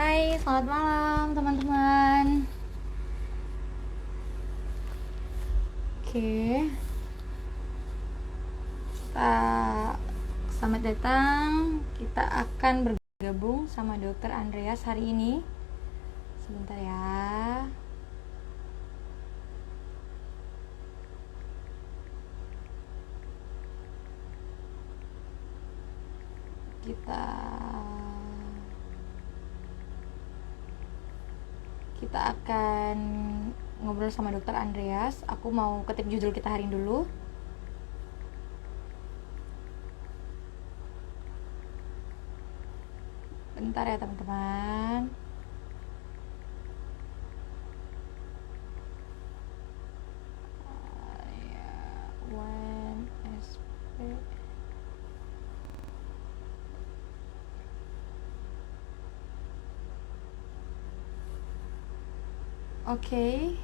Hai, selamat malam teman-teman. Oke, selamat datang. Kita akan bergabung sama Dokter Andreas hari ini. Sebentar ya. Kita akan ngobrol sama Dokter Andreas. Aku mau ketik judul kita hari ini dulu. Bentar ya teman-teman. Oke.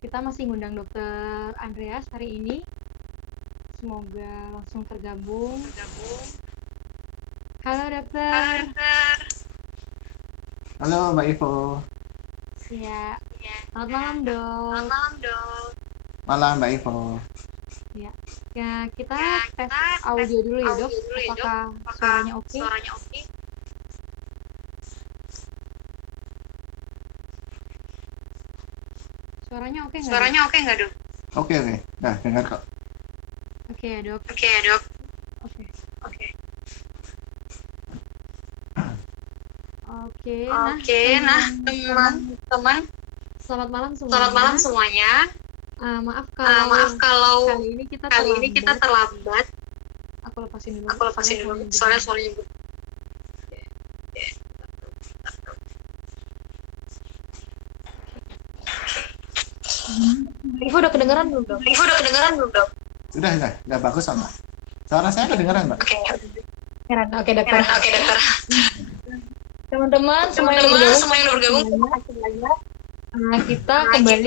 Kita masih ngundang Dokter Andreas hari ini. Semoga langsung tergabung. Halo dokter. Halo Mbak Ivo. Iya. Selamat malam dok. Malam Mbak Ivo. Ya, kita tes audio dulu ya dok. Apakah suaranya oke? Suaranya oke nggak dok? Oke. Nah, dengar kok. Oke ya dok. Oke. Nah teman-teman. Selamat malam semuanya. Maaf kalau kali ini kita terlambat. Aku lepasin dulu. Soalnya suaranya. Ibu udah kedengeran belum dok? Udah bagus sama. Suara saya kedengeran Mbak. Oke dokter. Teman-teman semua yang bergabung. Kita kembali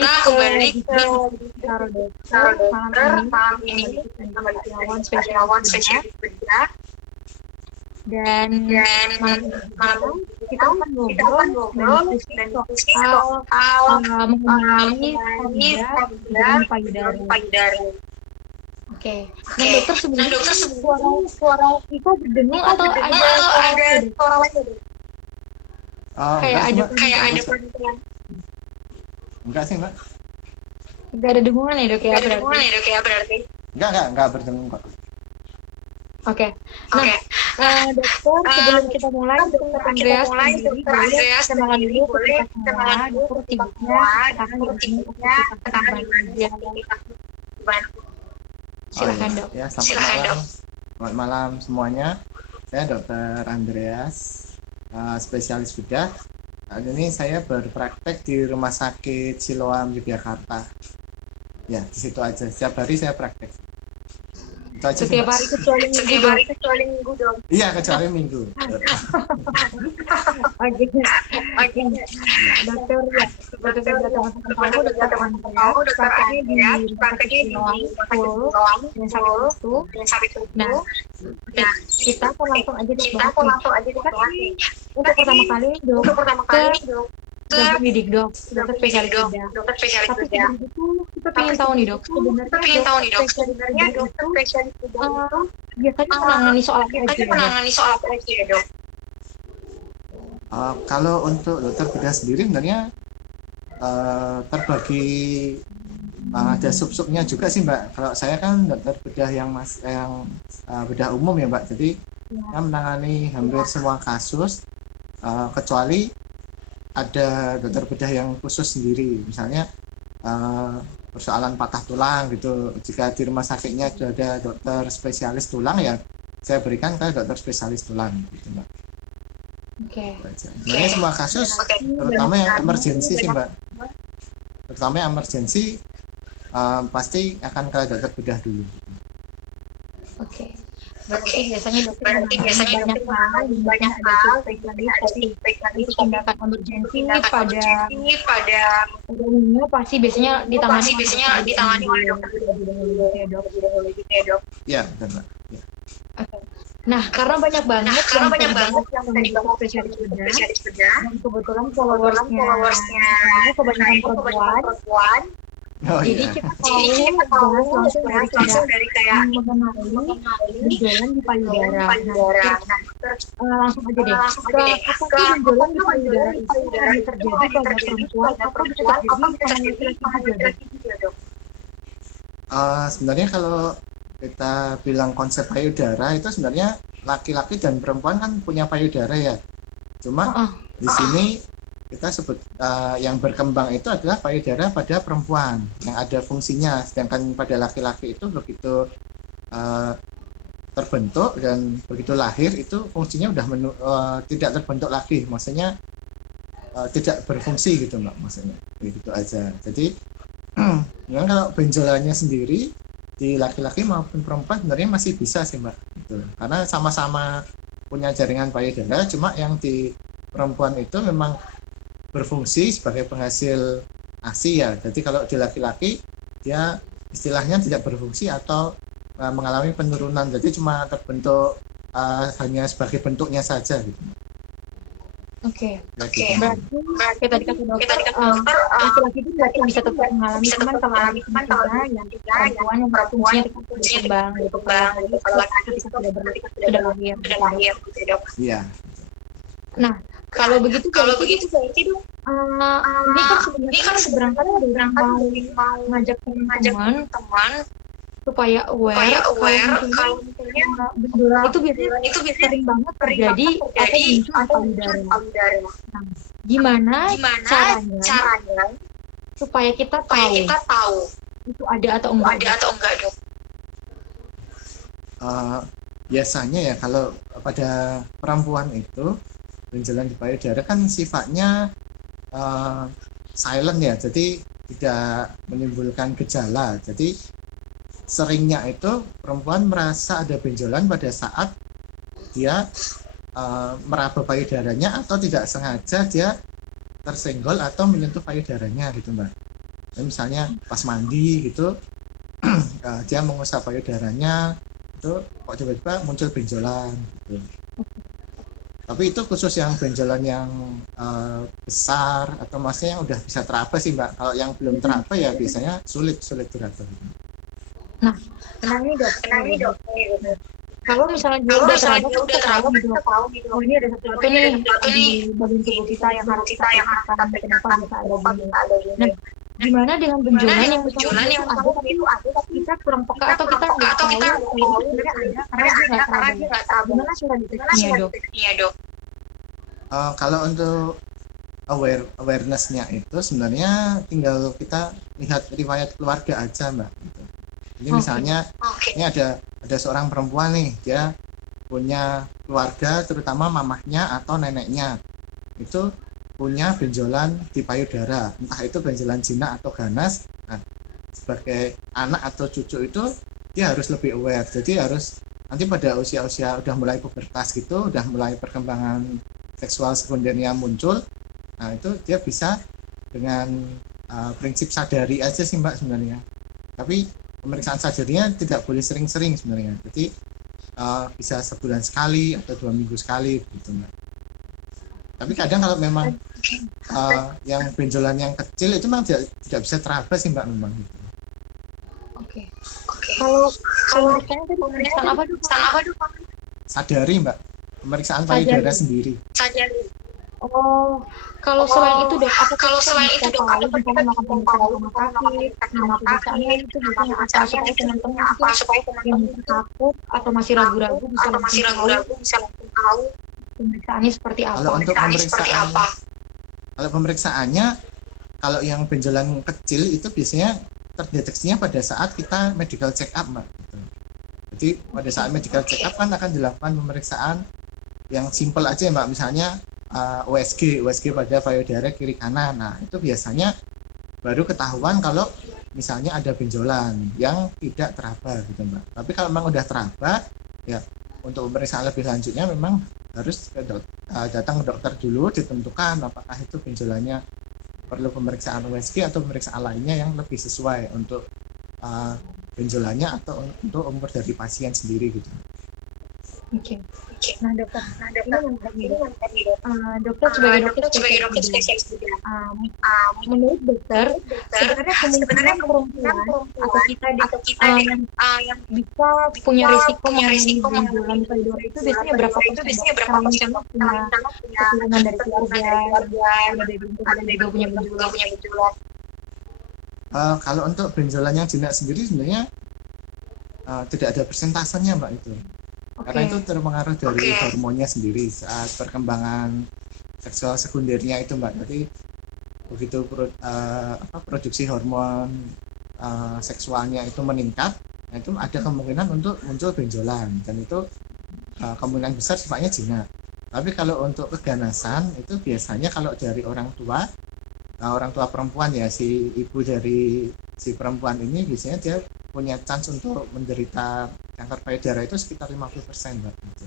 ke dokter malam ini sama Lawan spesialis bedah. Dan malam kita akan ngobrol dan diskusi soal mengenai dan payudara. Oke. Nah dokter sebenarnya suara kita berdengung atau ada suara lain? Kayak ada perdengungan. Enggak sih Mbak. Enggak ada dengungan ya dok ya berarti? Enggak berdengung kok. Oke. Nah, dokter sebelum kita mulai, dokter Andreas sendiri boleh kenalan dulu ke kita semua, dokter sibuknya, sekarang silakan dok. Ya, selamat malam semuanya. Saya Dokter Andreas, spesialis bedah. Hari ini saya berpraktek di Rumah Sakit Siloam Yogyakarta. Ya, di situ aja. Setiap hari saya praktek. Setiap hari kecuali minggu dong. Iya, kecuali minggu. Oke. Dokter tahu prakteknya di Siloam itu. Nah, kita akan langsung aja dokter. Untuk pertama kali dokter didik dokter spesialis bedah. Tapi sebelum itu kita pengen tahu nih dok, sebenarnya dokter spesialis bedah itu biasanya menangani soal apa aja ya dok? Kalau untuk dokter bedah sendiri sebenarnya terbagi ada sub-subnya juga sih Mbak. Kalau saya kan dokter bedah yang bedah umum ya Mbak. Jadi saya menangani hampir semua kasus kecuali ada dokter bedah yang khusus sendiri, misalnya persoalan patah tulang gitu. Jika di rumah sakitnya ada dokter spesialis tulang ya saya berikan ke dokter spesialis tulang gitu Mbak. Sebenarnya semua kasus, terutama yang emergensi sih Mbak. Terutama yang emergensi pasti akan ke dokter bedah dulu. Berarti biasanya dokter banyak hal spesialis tindakan emergensi pada umumnya pasti biasanya ditangani oleh dokter bedah dulu gitu ya dok. Iya benar Mbak. Oke. Nah, karena banyak banget yang bisa dibahas yang bisa sama dibahas spesialis sama bedah, spesialis bedah, dan kebetulan kebetulan followersnya followersnya saya kebanyakan saya kebanyakan perempuan, perempuan, Oh jadi iya. kita jadi tahu kita tahu bahas langsung dari bahas kayak langsung dari kayak mengenali mengenali benjolan di benjolan di payudara. Nah, payudara. terus Nah, terus langsung aja deh, langsung aja deh apa ke sih benjolan di apakah benjolan payudara di itu payudara hanya itu terjadi hanya pada terjadi perempuan pada atau bisa perempuan terjadi atau bisa sama terjadi laki-laki sama juga, Dok? laki-laki juga, Dok? Sebenarnya kalau kita bilang konsep payudara itu sebenarnya laki-laki dan perempuan kan punya payudara ya. Cuma Heeh. di sini kita sebut yang berkembang itu adalah payudara pada perempuan yang ada fungsinya, sedangkan pada laki-laki itu begitu uh, terbentuk dan begitu lahir itu fungsinya udah tidak terbentuk lagi, maksudnya tidak berfungsi gitu mbak, maksudnya begitu aja. Jadi memang kalau benjolannya sendiri di laki-laki maupun perempuan sebenarnya masih bisa sih mbak, gitu. Karena sama-sama punya jaringan payudara, cuma yang di perempuan itu memang berfungsi sebagai penghasil ASI ya. Jadi kalau di laki-laki dia istilahnya tidak berfungsi atau mengalami penurunan, jadi cuma terbentuk hanya sebagai bentuknya saja gitu. Oke. Gitu. Berarti kita dikasih Kita dokter, dikasih dokter, laki-laki itu berarti bisa tetap mengalami, bisa cuman tetap kalau ada mengalami, cuman kalau fungsinya ada yang fungsinya yang perempuan yang perempuan fungsinya tetap fungsinya berkembang gitu. Kalau berkembang laki-laki gitu. Kalau laki-laki ketika itu ketika sudah lahir gitu, sudah Dok. lahir gitu, Dok. Iya. Nah, kalau begitu Kalau berarti begitu berarti Dok, ini kan ini sebenarnya kan berangkat sebenarnya dari berangkat mau dari mau ngajak ngajak teman-teman teman supaya aware kalau misalnya benjolan itu biasanya itu biasanya sering banget sering terjadi banget atau terjadi muncul di atau muncul payudara. di payudara. Nah, gimana Gimana caranya caranya supaya kita supaya tahu kita tahu itu ada atau itu enggak, ada Dok? atau enggak, Dok? Biasanya ya kalau pada perempuan itu benjolan di payudara kan sifatnya silent ya, jadi tidak menimbulkan gejala. Jadi seringnya itu perempuan merasa ada benjolan pada saat dia meraba payudaranya atau tidak sengaja dia tersenggol atau menyentuh payudaranya gitu mbak. Dan misalnya pas mandi gitu dia mengusap payudaranya itu kok tiba-tiba muncul benjolan gitu. Tapi itu khusus yang benjolan yang besar atau maksudnya yang udah bisa teraba sih mbak. Kalau yang belum teraba ya biasanya sulit teraba. Nah, kenalnya, Dok. Dok. Kalau misalnya dia Kalau udah misalnya teraba, dia udah kita tahu teraba, gitu. kita tahu gitu. Oh, ini ada sesuatu nih di bagian tubuh kita yang harus kita periksakan. Kenapa bisa ada gini? Nah, gimana dengan benjolan yang misalnya dia itu ada tapi kita kurang peka atau kita nggak tahu kalau itu sebenarnya ada karena dia nggak teraba. Gimana cara deteksinya, Dok? Dok? Kalau untuk awareness-nya itu sebenarnya tinggal kita lihat riwayat keluarga aja mbak. Gitu. Jadi misalnya ini ada seorang perempuan nih, dia punya keluarga terutama mamahnya atau neneknya itu punya benjolan di payudara, entah itu benjolan jinak atau ganas. Nah, sebagai anak atau cucu itu dia harus lebih aware, jadi harus nanti pada usia-usia udah mulai pubertas gitu, udah mulai perkembangan seksual sekundernya muncul, nah itu dia bisa dengan prinsip sadari aja sih mbak sebenarnya. Tapi pemeriksaan sadarinya tidak boleh sering-sering sebenarnya, jadi bisa sebulan sekali atau 2 minggu sekali gitu mbak. Tapi kadang kalau memang yang benjolan yang kecil itu memang tidak bisa teraba sih mbak memang gitu. Oke. Kalau pemeriksaan tadi pemeriksaan apa, Dok? Sadari mbak, pemeriksaan payudara sendiri. Oh, kalau selain itu, Dok, apa kita tahu misalnya melakukan pemeriksaan rumah sakit, nama pemeriksaannya itu biasanya apa supaya teman-teman yang mungkin takut atau masih ragu-ragu bisa langsung tahu pemeriksaannya seperti apa? Kalau untuk pemeriksaannya, kalau yang benjolan kecil itu biasanya terdeteksinya pada saat kita medical check up mbak. Gitu. Jadi pada saat medical check up kan akan dilakukan pemeriksaan yang simple aja mbak, misalnya USG pada payudara kiri kanan. Nah itu biasanya baru ketahuan kalau misalnya ada benjolan yang tidak teraba gitu mbak. Tapi kalau memang udah teraba ya untuk pemeriksaan lebih lanjutnya memang harus datang ke dokter dulu, ditentukan apakah itu benjolannya perlu pemeriksaan USG atau pemeriksaan lainnya yang lebih sesuai untuk benjolannya atau untuk umur dari pasien sendiri gitu. Oke. Oke. Nah, dokter, Nah, ini dokter, menarik nih, ini Dok. menarik nih, Dok. Dokter sebagai dokter Sebagai spesialis dokter bedah, spesialis bedah, um, um, menurut dokter, menurut dokter, sebenarnya sebenarnya kemungkinan kemungkinan perempuan atau perempuan kita atau kita yang yang bisa punya bisa risiko punya mengalami risiko benjolan mengalami payudara itu benjolan biasanya berapa payudara itu persen, Dok? biasanya berapa Kalau persen, misalnya Dok? punya Kalau misalnya punya keturunan dari keturunan keluarga dari keluarga, ada dari ada benjolan dari juga punya keluarga juga benjolan. punya benjolan. Kalau untuk benjolan yang jinak sendiri sebenarnya tidak ada persentasenya Mbak itu. Karena itu Oke. terpengaruh dari hormonnya sendiri saat perkembangan seksual sekundernya itu Mbak. Jadi begitu produksi hormon seksualnya itu meningkat, nah itu ada kemungkinan untuk muncul benjolan dan itu kemungkinan besar sifatnya jinak. Tapi kalau untuk keganasan itu biasanya kalau dari orang tua perempuan ya, si ibu dari si perempuan ini biasanya dia punya chance untuk menderita kanker payudara itu sekitar 50% Mbak. Gitu.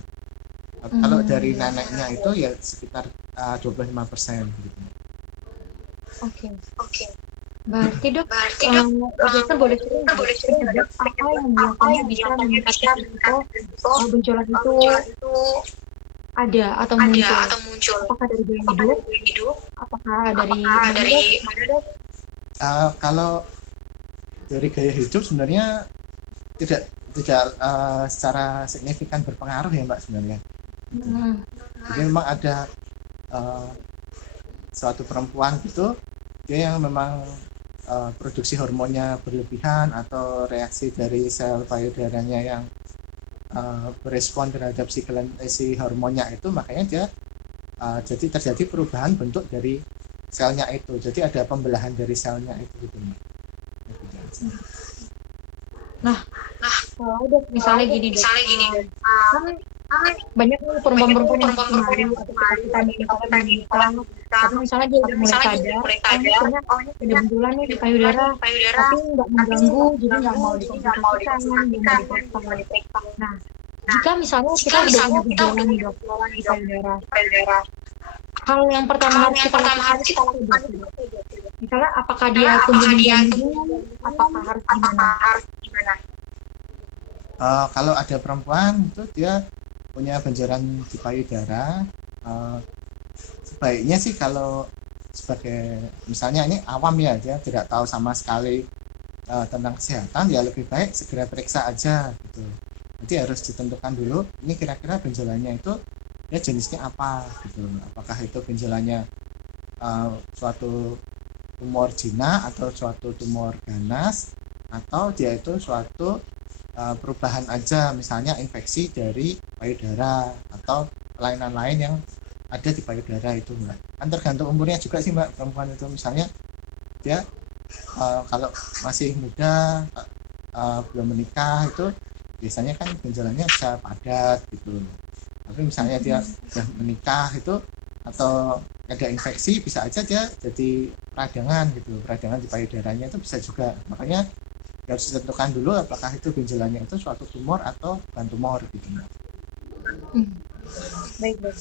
Kalau dari neneknya itu ya sekitar 25% gitu. Oke. Oke. Berarti dok, Berarti, Dok, dokter boleh cerita kita nggak, boleh cerita nggak, penyebab Dok, apa penyebab yang apa biasanya yang bisa biasanya bisa meningkatkan meningkatkan risiko risiko benjolan itu benjolan itu ada atau ada muncul? atau muncul? Apakah dari gaya Apakah hidup? dari gaya hidup? Apakah dari Apakah mana, dari Dok? mana, Dok? Kalau dari gaya hidup sebenarnya tidak secara signifikan berpengaruh ya Mbak sebenarnya. Gitu. Jadi memang ada suatu perempuan itu dia yang memang produksi hormonnya berlebihan atau reaksi dari sel payudaranya yang berespon terhadap si hormonnya itu, makanya dia jadi terjadi perubahan bentuk dari selnya itu. Jadi ada pembelahan dari selnya itu gitu. Nah, kalau dok misalnya gini dok, Dok. kan banyak nih perempuan-perempuan yang Perempuan-perempuan malu yang atau malu ketakutan atau nih kalau ketakutan nih menikah, kalau karena misalnya dia udah mulai misalnya dia sadar, mulai oh ini sadar, punya oh ini ada punya benjolan nih di benjolan payudara, di payudara, tapi nggak tapi mengganggu, nggak jadi nggak mengganggu, mau jadi nggak mau dikonsultasikan, belum mau dikonsultasikan, diperiksa. belum mau diperiksa. Nah, Nah, jika misalnya jika kita udah misalnya punya kita udah benjolan nih punya dok benjolan di di payudara, payudara, hal yang pertama hal harus yang kita pertama lakukan harus itu kita apa lakukan dok? itu apa, Dok? Misalnya apakah dia Karena tunggu apakah dia menjalani tunggu dulu, menjalani, apakah harus gimana? apakah harus gimana? Kalau ada perempuan itu dia punya benjolan di payudara, sebaiknya sih kalau sebagai misalnya ini awam ya, dia tidak tahu sama sekali tentang kesehatan, ya lebih baik segera periksa aja gitu. Nanti harus ditentukan dulu ini kira-kira benjolannya itu ya jenisnya apa gitu. Apakah itu benjolannya suatu tumor jinak atau suatu tumor ganas, atau dia itu suatu perubahan aja, misalnya infeksi dari payudara atau kelainan lain yang ada di payudara itu Mbak. Kan tergantung umurnya juga sih Mbak, perempuan itu misalnya dia kalau masih muda belum menikah itu biasanya kan benjolannya bisa padat gitu. Tapi misalnya dia sudah menikah itu atau ada infeksi, bisa aja dia jadi peradangan gitu, peradangan di payudaranya itu bisa juga. Makanya harus ditentukan dulu apakah itu benjolannya itu suatu tumor atau bukan tumor gitu. Baik dok.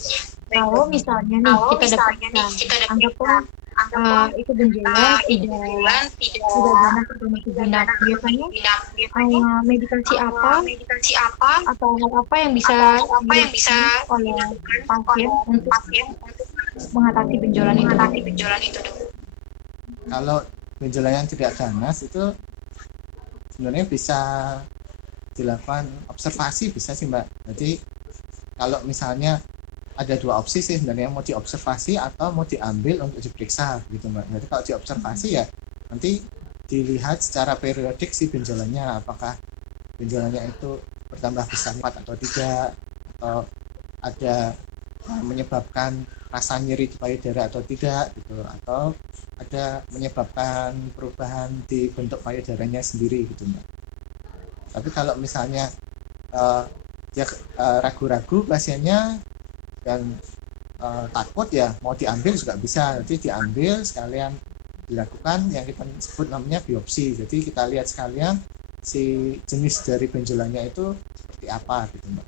Kalau misalnya nih kita dapat anggaplah itu benjolan tidak ganas atau masih jinak, biasanya medikasi apa medikasi apa atau hal apa yang bisa apa yang bisa oleh pasien untuk pasien untuk mengatasi benjolan itu? mengatasi benjolan itu, Dok? Kalau benjolan yang tidak ganas itu sebenarnya bisa dilakukan observasi, bisa sih Mbak. Jadi kalau misalnya ada dua opsi sih sebenarnya, mau diobservasi atau mau diambil untuk diperiksa gitu Mbak. Jadi kalau diobservasi ya nanti dilihat secara periodik si benjolannya, apakah benjolannya itu bertambah besar atau tidak, atau ada menyebabkan rasa nyeri di payudara atau tidak gitu, atau ada menyebabkan perubahan di bentuk payudaranya sendiri gitu Mbak. Tapi kalau misalnya dia ragu-ragu pasiennya dan takut, ya mau diambil juga bisa. Jadi diambil sekalian dilakukan yang kita sebut namanya biopsi. Jadi kita lihat sekalian si jenis dari benjolannya itu seperti apa gitu Mbak.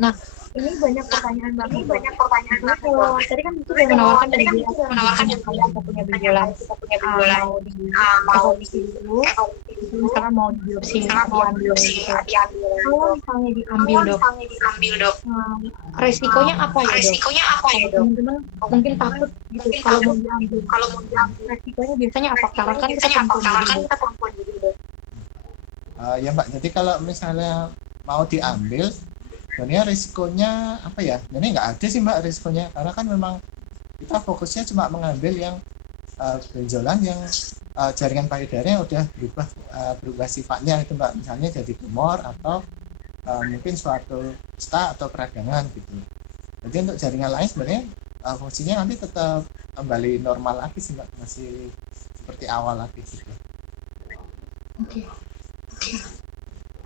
Nah, ini banyak pertanyaan banget. Jadi Dok. kalau tadi kan itu udah menawarkan dari dia Menawarkan dari kalau kita punya benjolan, mau di evaluasi dulu, itu misalnya mau di biopsi atau diambil gitu. Kalau misalnya diambil dok, Dok. resikonya apa ya dok? Resikonya apa ya, Kalau Dok? teman-teman mungkin takut gitu kalau mau diambil. Kalau mau diambil, Resikonya biasanya apa? Karena kan kita biasanya apa? perempuan Karena kan jadi, kita perempuan jadi, Dok. Ya Mbak, jadi kalau misalnya mau diambil, sebenarnya risikonya apa ya? Sebenarnya nggak ada sih Mbak risikonya, karena kan memang kita fokusnya cuma mengambil yang benjolan yang jaringan payudaranya udah berubah sifatnya itu Mbak, misalnya jadi tumor atau mungkin suatu kista atau peradangan gitu. Jadi untuk jaringan lain sebenarnya fungsinya nanti tetap kembali normal lagi sih Mbak, masih seperti awal lagi gitu. Oke.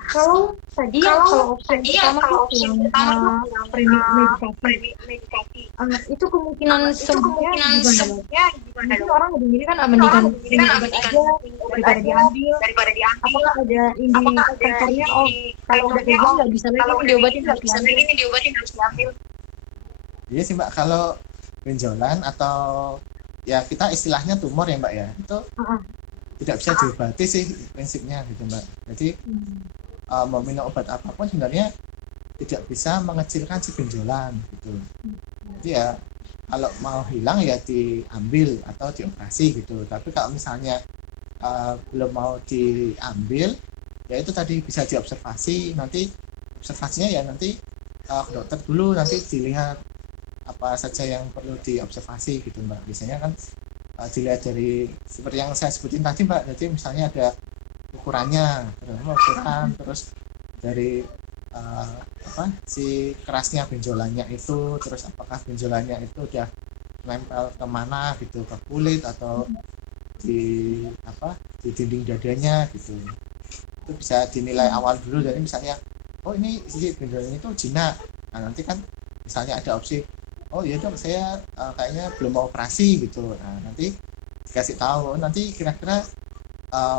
Kalau tadi kalau opsi pertama itu yang medikasi, itu kemungkinan sembuhnya gimana? Mungkin orang lebih kan mendingan obat aja daripada diambil. Apakah ada indikatornya? Oh, kalau udah kayak gini nggak bisa lagi diobatin, harus diambil. Iya sih Mbak, kalau benjolan atau ya kita istilahnya tumor ya Mbak ya, itu tidak bisa diobati sih prinsipnya gitu Mbak. Jadi mau minum obat apapun sebenarnya tidak bisa mengecilkan si benjolan gitu. Jadi ya kalau mau hilang ya diambil atau dioperasi gitu. Tapi kalau misalnya belum mau diambil, ya itu tadi bisa diobservasi. Nanti observasinya ya nanti ke dokter dulu, nanti dilihat apa saja yang perlu diobservasi gitu Mbak. Biasanya kan dilihat dari seperti yang saya sebutin tadi Mbak. Jadi misalnya ada ukurannya, terus dari si kerasnya benjolannya itu, terus apakah benjolannya itu udah nempel kemana gitu, ke kulit atau di dinding dadanya gitu. Itu bisa dinilai awal dulu. Jadi misalnya oh ini si benjolan itu jinak, nah nanti kan misalnya ada opsi oh iya dok saya kayaknya belum mau operasi gitu. Nah nanti dikasih tahu nanti kira-kira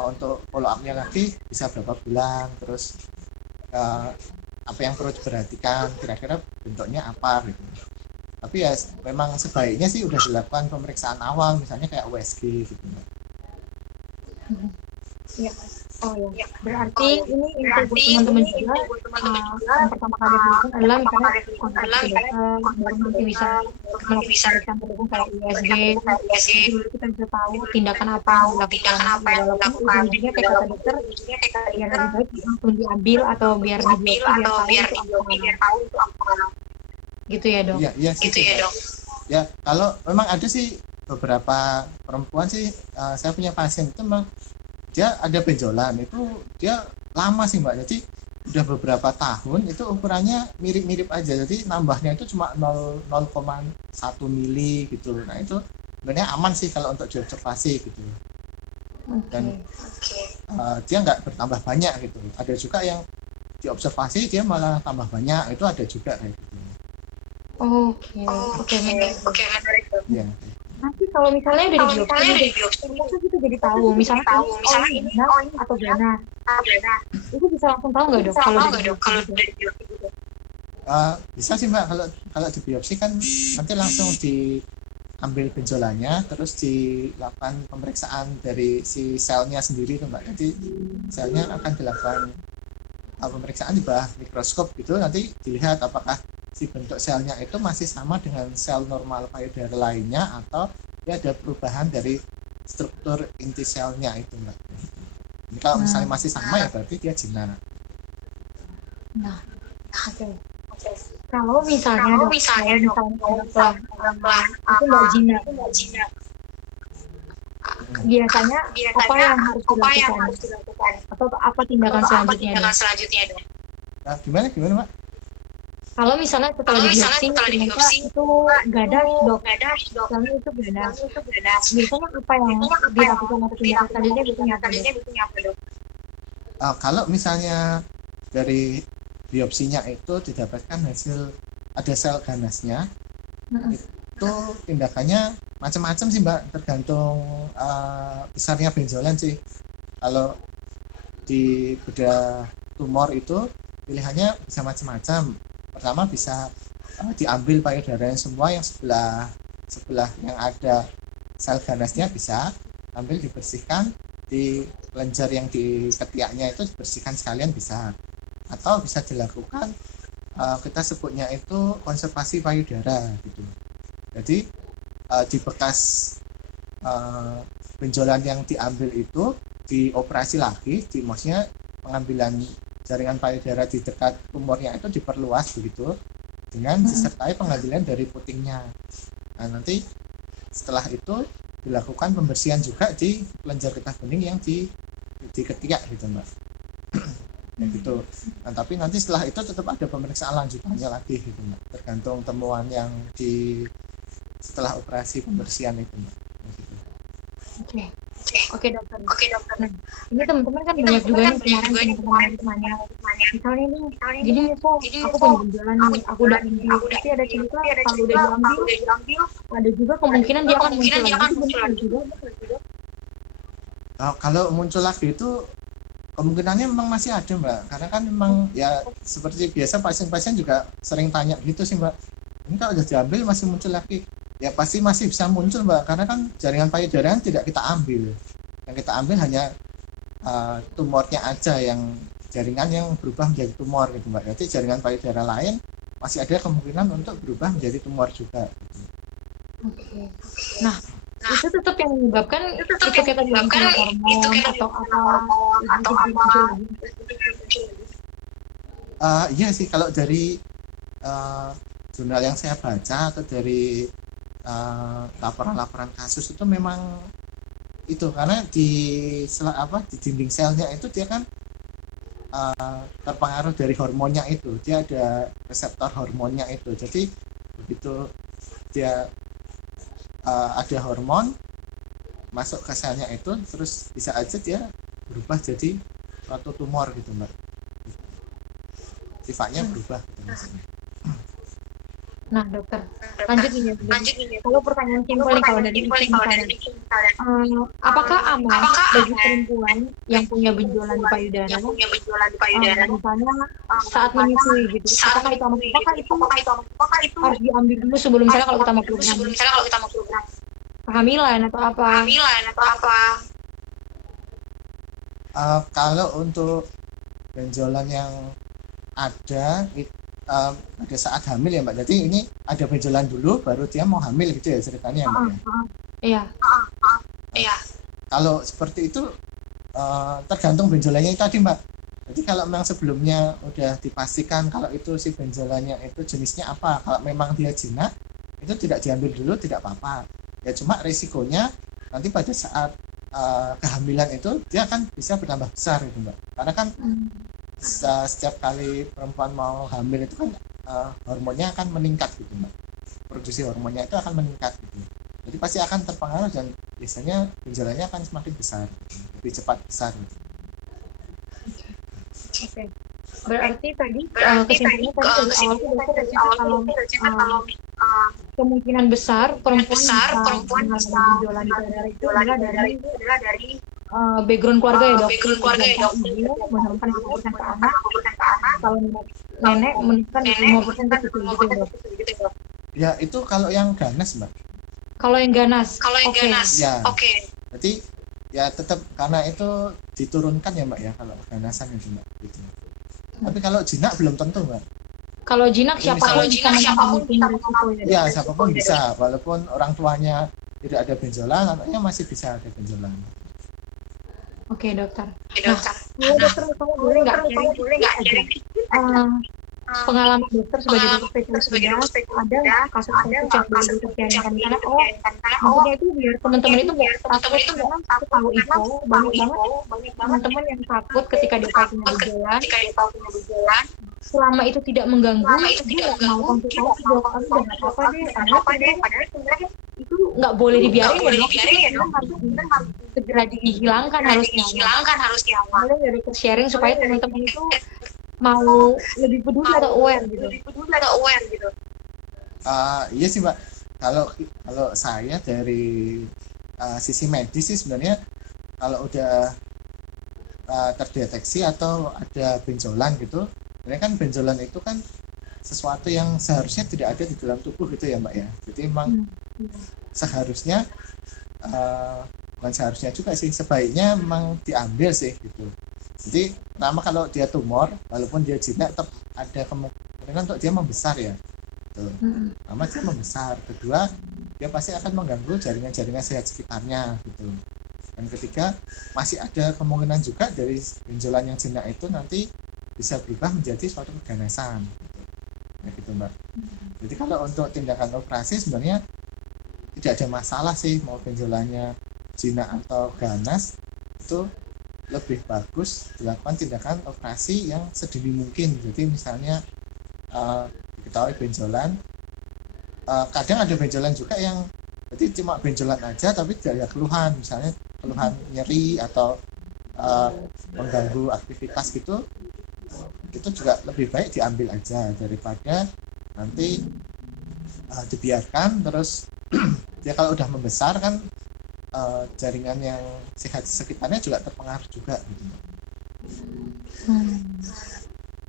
untuk follow up-nya lagi bisa berapa bulan, terus apa yang perlu diperhatikan, kira-kira bentuknya apa gitu. Tapi ya memang sebaiknya sih udah dilakukan pemeriksaan awal, misalnya kayak USG gitu. Ya. Oh ya, berarti ini untuk buat teman-teman juga yang pertama kali dilakukan adalah misalnya konsultasi dokter, baru nanti bisa melakukan pemeriksaan pendukung kayak USG, dulu kita bisa tahu tindakan apa yang dilakukan, walaupun ujung-ujungnya kayak kata dokter, ya lebih baik langsung diambil atau biar dibiopsi biar tahu itu apa. Gitu ya dok? Iya gitu ya dok. Ya kalau memang ada sih beberapa perempuan sih, saya punya pasien itu memang dia ada benjolan itu dia lama sih Mbak, jadi udah beberapa tahun itu ukurannya mirip-mirip aja, jadi nambahnya itu cuma 0,1 mili gitu. Nah itu sebenarnya aman sih kalau untuk diobservasi gitu. Dan dia nggak bertambah banyak gitu. Ada juga yang diobservasi dia malah tambah banyak, itu ada juga kayak gitu. Oke, menarik. Ya. Nanti kalau misalnya udah dibiopsi, kita gitu jadi tahu, misalnya ini atau ganas, itu bisa langsung tahu nggak dok kalau udah dibiopsi gitu? Bisa sih Mbak, kalau dibiopsi kan nanti langsung diambil benjolannya, terus dilakukan pemeriksaan dari si selnya sendiri tuh Mbak. Jadi selnya akan dilakukan pemeriksaan di bawah mikroskop gitu, nanti dilihat apakah si bentuk selnya itu masih sama dengan sel normal payudara lainnya atau dia ada perubahan dari struktur inti selnya itu Mbak. Jadi kalau misalnya masih sama ya berarti dia jinak. Nah, oke. Kalau misalnya itu nggak jinak, biasanya apa yang harus dilakukan atau apa tindakan selanjutnya dok? Nah, gimana Mbak? Kalau misalnya setelah dibiopsi itu ganas dok, misalnya itu ganas, biasanya apa yang dilakukan atau tindakan selanjutnya biasanya apa dok? Kalau misalnya dari biopsinya itu didapatkan hasil ada sel ganasnya, itu tindakannya macam-macam sih Mbak, tergantung besarnya benjolan sih. Kalau di bedah tumor itu pilihannya bisa macam-macam. pertama bisa diambil payudaranya semua yang sebelah yang ada sel ganasnya, bisa ambil dibersihkan, di kelenjar yang di ketiaknya itu dibersihkan sekalian bisa, atau bisa dilakukan kita sebutnya itu konservasi payudara gitu. Jadi di bekas benjolan yang diambil itu dioperasi lagi, maksudnya pengambilan jaringan payudara di dekat tumornya itu diperluas begitu, dengan disertai pengambilan dari putingnya. Nah, nanti setelah itu dilakukan pembersihan juga di kelenjar getah bening yang di ketiak gitu Mbak. Ya gitu. Nah, tapi nanti setelah itu tetap ada pemeriksaan lanjutannya lagi gitu Mbak, tergantung temuan yang di setelah operasi pembersihan itu Mbak. Gitu. Oke dokter. Nah, ini teman-teman kan banyak juga nih kemarin teman-teman misalnya nih gini kok aku punya benjolan nih, aku udah ambil, tapi ada cerita kalau udah diambil ada juga kemungkinan dia akan muncul lagi juga. Kalau muncul lagi itu kemungkinannya memang masih ada Mbak, karena kan memang ya seperti biasa pasien-pasien juga sering tanya gitu sih Mbak, ini kalau udah diambil masih muncul lagi, ya pasti masih bisa muncul Mbak, karena kan jaringan payudara tidak kita ambil, yang kita ambil hanya tumornya aja, yang jaringan yang berubah menjadi tumor gitu Mbak. Jadi jaringan payudara lain masih ada kemungkinan untuk berubah menjadi tumor juga gitu. Oke. Nah, itu tetap yang menyebabkan itu kita menyebabkan hormon atau apa iya sih, kalau dari jurnal yang saya baca atau dari laporan-laporan kasus itu memang itu, karena di dinding selnya itu dia kan terpengaruh dari hormonnya itu, dia ada reseptor hormonnya itu, jadi begitu dia ada hormon masuk ke selnya itu, terus bisa aja dia berubah jadi suatu tumor gitu Mbak, sifatnya berubah gitu maksudnya. Nah dokter, lanjut nih. Kalau pertanyaan simpel nih, kalau dari apakah aman bagi perempuan yang punya benjolan di payudara, misalnya saat menyusui gitu, apakah itu aman? Apakah itu harus diambil dulu sebelum misalnya kalau kita mau program kehamilan atau apa? Kalau untuk benjolan yang ada pada saat hamil ya Mbak, jadi ini ada benjolan dulu baru dia mau hamil gitu ya ceritanya ya Mbak ya? Iya. Kalau seperti itu tergantung benjolannya itu tadi Mbak. Jadi kalau memang sebelumnya udah dipastikan kalau itu si benjolannya itu jenisnya apa, kalau memang dia jinak itu tidak diambil dulu tidak apa-apa. Ya cuma risikonya nanti pada saat kehamilan itu dia akan bisa bertambah besar gitu Mbak. Karena kan setiap kali perempuan mau hamil itu kan hormonnya akan meningkat gitu Mbak, produksi hormonnya itu akan meningkat gitu, jadi pasti akan terpengaruh dan biasanya benjolannya akan semakin besar gitu. Lebih cepat besar gitu. Oke. Berarti tadi kesimpulannya tadi dari awal itu kalau kemungkinan besar perempuan bisa benjolan di payudara itu adalah dari background keluarga ya dok. Ibu menemukan 50% ke anak, kalau nenek menemukan 50% ke cucu gitu dok. Ya itu kalau yang ganas Mbak. Kalau yang ganas. Ya. Berarti ya tetap karena itu diturunkan ya Mbak ya kalau ganasan itu Mbak gitu. Tapi kalau jinak belum tentu Mbak. Kalau jinak siapapun bisa risiko ya siapapun bisa, walaupun orang tuanya tidak ada benjolan, anaknya masih bisa ada benjolan. Oke dokter. Nah, dokter kamu boleh nggak pengalaman dokter sebagai dokter spesialis ada kasus yang boleh diceritain karena maksudnya itu biar teman-teman itu nggak takut, karena aku tahu itu banyak banget teman-teman yang takut ketika dia tahu punya benjolan, selama itu tidak mengganggu dia nggak mau konsultasi dokter, udah nggak apa-apa deh, padahal sebenarnya itu nggak boleh dibiarin ya dok, harus segera dihilangkan harusnya. Boleh ya dokter sharing supaya teman-teman itu mau lebih peduli atau aware gitu. Iya sih Mbak, kalau saya dari sisi medis sih sebenarnya kalau udah terdeteksi atau ada benjolan gitu, sebenarnya kan benjolan itu kan sesuatu yang seharusnya tidak ada di dalam tubuh gitu ya Mbak ya. Jadi memang seharusnya bukan seharusnya juga sih, sebaiknya memang diambil sih gitu. Jadi pertama kalau dia tumor, walaupun dia jinak tetap ada kemungkinan untuk dia membesar ya. Tuh. Pertama dia membesar, kedua dia pasti akan mengganggu jaringan-jaringan sehat sekitarnya gitu. Dan ketiga masih ada kemungkinan juga dari benjolan yang jinak itu nanti bisa berubah menjadi suatu keganasan gitu. Ya gitu Mbak. Jadi kalau untuk tindakan operasi sebenarnya tidak ada masalah sih mau benjolannya jinak atau ganas, itu lebih bagus dilakukan tindakan operasi yang sedini mungkin. Jadi misalnya diketahui benjolan, kadang ada benjolan juga yang jadi cuma benjolan aja tapi tidak ada keluhan, misalnya keluhan nyeri atau mengganggu aktivitas gitu, itu juga lebih baik diambil aja daripada nanti dibiarkan terus dia kalau udah membesar kan jaringan yang sehat sekitarnya juga terpengaruh juga gitu.